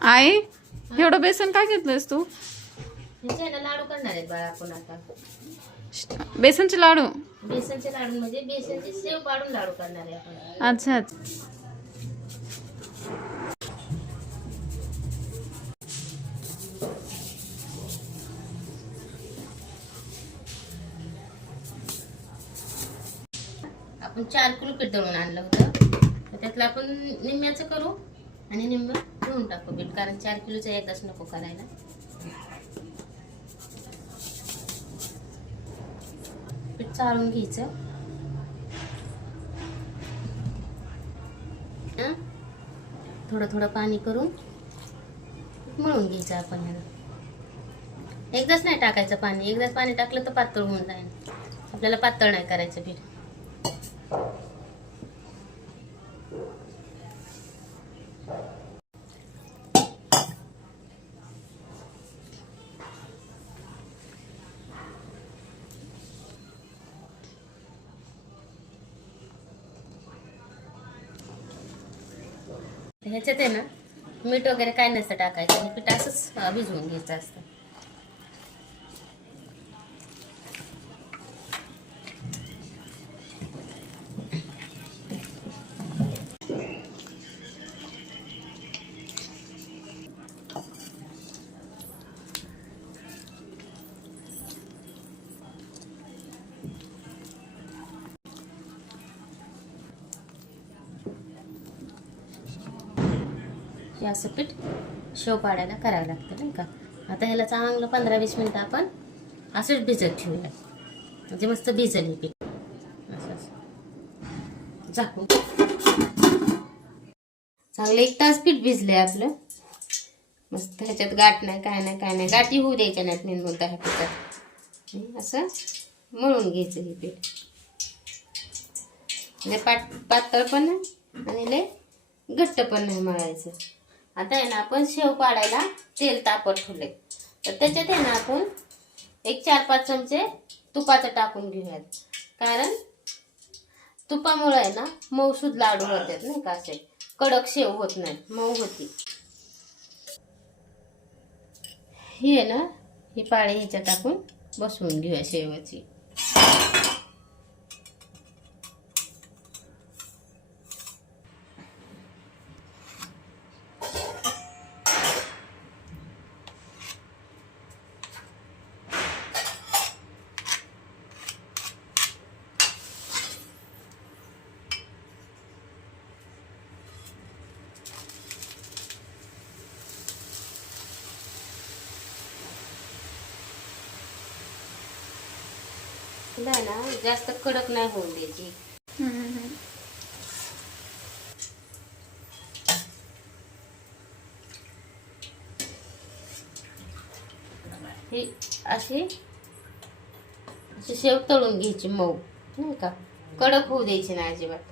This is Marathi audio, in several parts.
आई एवढं बेसन काय घेतलंयस तू? ह्याचे आहे ना लाडू करणार आहेत बाळा आपण आता. बेसनचे लाडू? बेसनचे लाडू म्हणजे बेसनचे सेव पाडून लाडू करणार आहे आपण. अच्छा. आपण चार किलो पीठ दळून आणलं होतं. तर त्यातलं आपण निम्म्याचं करू आणि निम्म करून टाकू बीट कारण चार किलोचं एकदाच नको करायला. पीठ चाळून घ्यायचं. थोडं थोडं पाणी करून मळून घ्यायचं आपण ह्याला एकदाच नाही टाकायचं पाणी एकदाच पाणी टाकलं तर पातळ होऊन जाईल. आपल्याला पातळ नाही करायचं पीठ ह्याच्यात आहे ना मीठ वगैरे काय नसतं टाकायचं. आणि पीठ असंच भिजवून घ्यायचं असतं. हे असं पीठ शेव पाडायला करावं लागतं नाही का? आता ह्याला चांगलं पंधरा वीस मिनटं आपण असंच भिजत ठेवूया. म्हणजे मस्त भिजल हे पीठ. असं असं. झाकून चांगलं एक तास पीठ भिजलंय आपलं. मस्त ह्याच्यात गाठ नाही काय नाही काय नाही. गाठी होऊ द्यायच्या नाहीत मेन मुद्दा ह्या पिठात. असं मळून घ्यायचं हे पीठ. म्हणजे पाट पातळ पण आणि लय घट्ट पण नाही मळायचं. आता आहे ना आपण शेव पाडायला तेल तापत ठेवले तर त्याच्यात आहे ना आपण एक चार पाच चमचे तुपाचं टाकून घेऊयात. कारण तुपामुळं आहे ना मऊसूद लाडू होतात नाही का असे. कडक शेव होत नाही मऊ होती. ही आहे ना ही पाळी ह्याच्यात टाकून बसवून घेऊया शेवाची. तिला ना जास्त कडक नाही होऊन द्यायची. ही अशी अशी शेव तळून घ्यायची मऊ नाही का? कडक होऊ द्यायची ना अजिबात.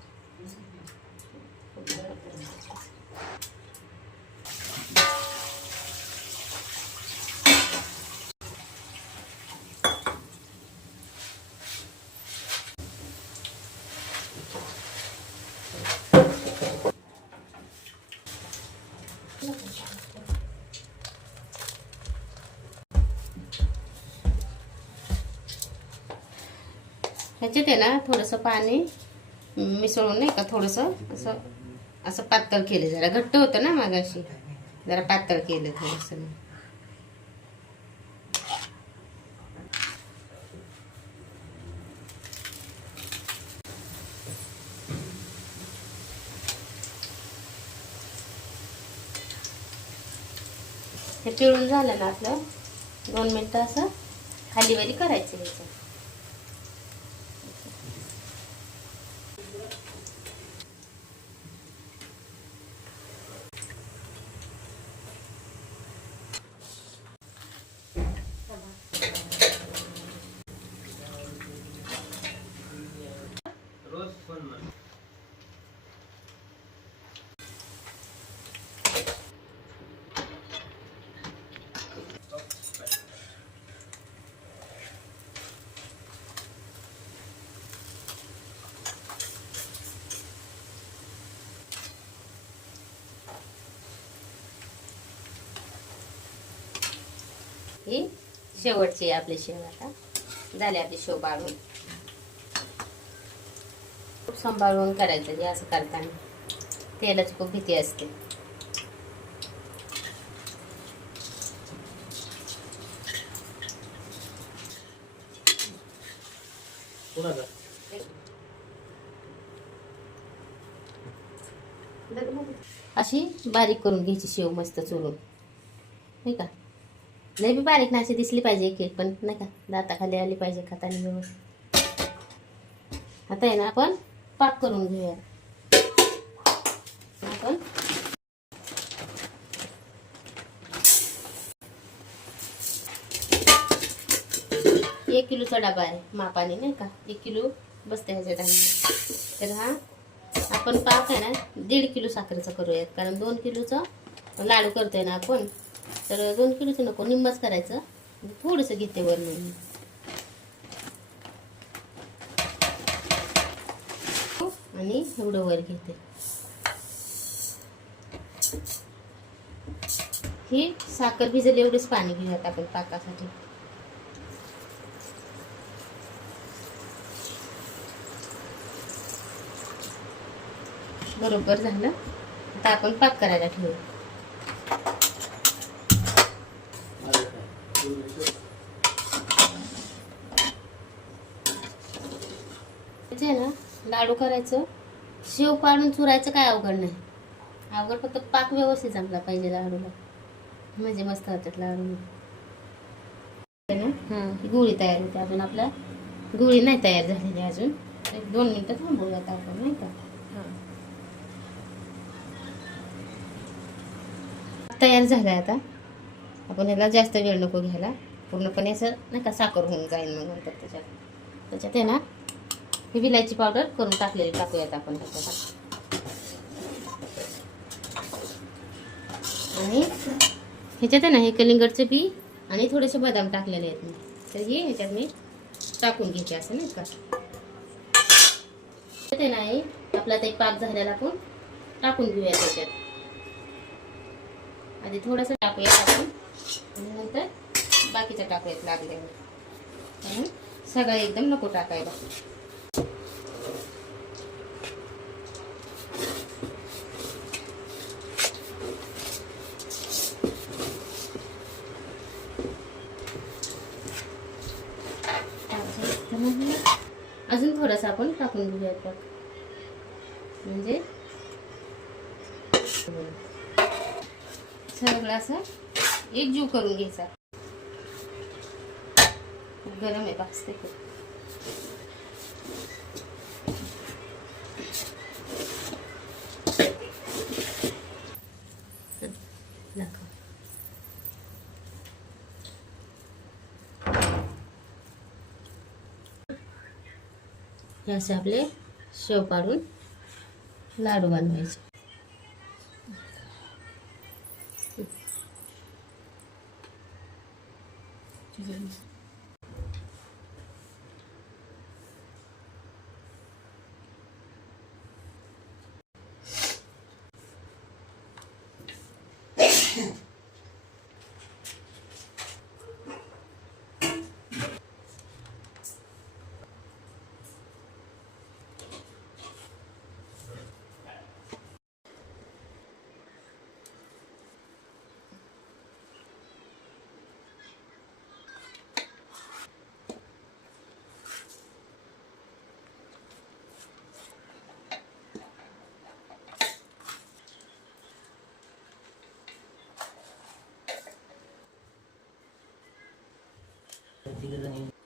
ह्याच्यात आहे ना थोडंसं पाणी मिसळून नाही का थोडंसं असं असं पातळ केलं जरा. घट्ट होतं ना मागाशी. जरा पातळ केलं थोडंसं हे पिळून झालं ना आपलं. दोन मिनटं असं. खालीवरी करायचं ह्याचं ही शेवटची आहे आपली शेव आता झाली आपली शेव बाळून. खूप सांभाळून करायचं जे असं करताना. तेलाची खूप भीती असते. अशी बारीक करून घ्यायची शेव मस्त चुरून. नाही का? लय बी बारीक ना अशी दिसली पाहिजे केक पण नाही का दाताखाली आली पाहिजे खाताना व्यवस्थित. आता आहे ना आपण पाक करून घेऊया. आपण एक किलोचा डबा आहे मापाने नाही का? एक किलो बसते ह्याच्यात आणि तर हा आपण पाक आहे ना दीड किलो साखरेचा करूयात कारण दोन किलोचा लाडू करतोय ना आपण. तर दोन किलोचं नको निंबाच करायचं. थोडंसं घेते वर मी आणि एवढं वर घेते. ही साखर भिजली एवढेच पाणी घेऊयात आपण पाकासाठी. बरोबर झालं. आता आपण पाक करायला ठेवू. लाडू करायचं. शेव पाडून चुरायचं काय अवघड नाही. अवघड फक्त पाक व्यवस्थित जमला पाहिजे लाडूला. म्हणजे मस्त होतात लाडू. आहे ही गुळी तयार होते. अजून आपल्या गुळी नाही तयार झालेली अजून. एक दोन मिनिटं आता आपण नाही का? तयार झाला आता. आपण याला जास्त वेळ नको घ्यायला. पूर्णपणे असं नाही का साखर होऊन जाईल मग नंतर त्याच्यात. त्याच्यात आहे ना ही विलायची पावडर करून टाकलेली टाकूयात आपण त्याच्यात. आणि ह्याच्यात आहे ना हे कलिंगडचं बी आणि थोडेसे बदाम टाकलेले आहेत मी. तर हे ह्याच्यात मी टाकून घेते असं नाही का? ते आहे ना हे आपला ते पाक झालेला आपण टाकून घेऊया त्याच्यात. आधी थोडंसं टाकूयात आपण. आणि नंतर बाकीचं टाकूयात लागल्यावर. कारण सगळं एकदम नको टाकायला अजून थोडंसं आपण टाकून घेऊयात पाक म्हणजे सगळं असं एकजीव करून घ्यायचा. गरम आहे भाजते खूप हं, दाखव. हे असे आपले शेव काढून लाडू बनवायचे. 这个人。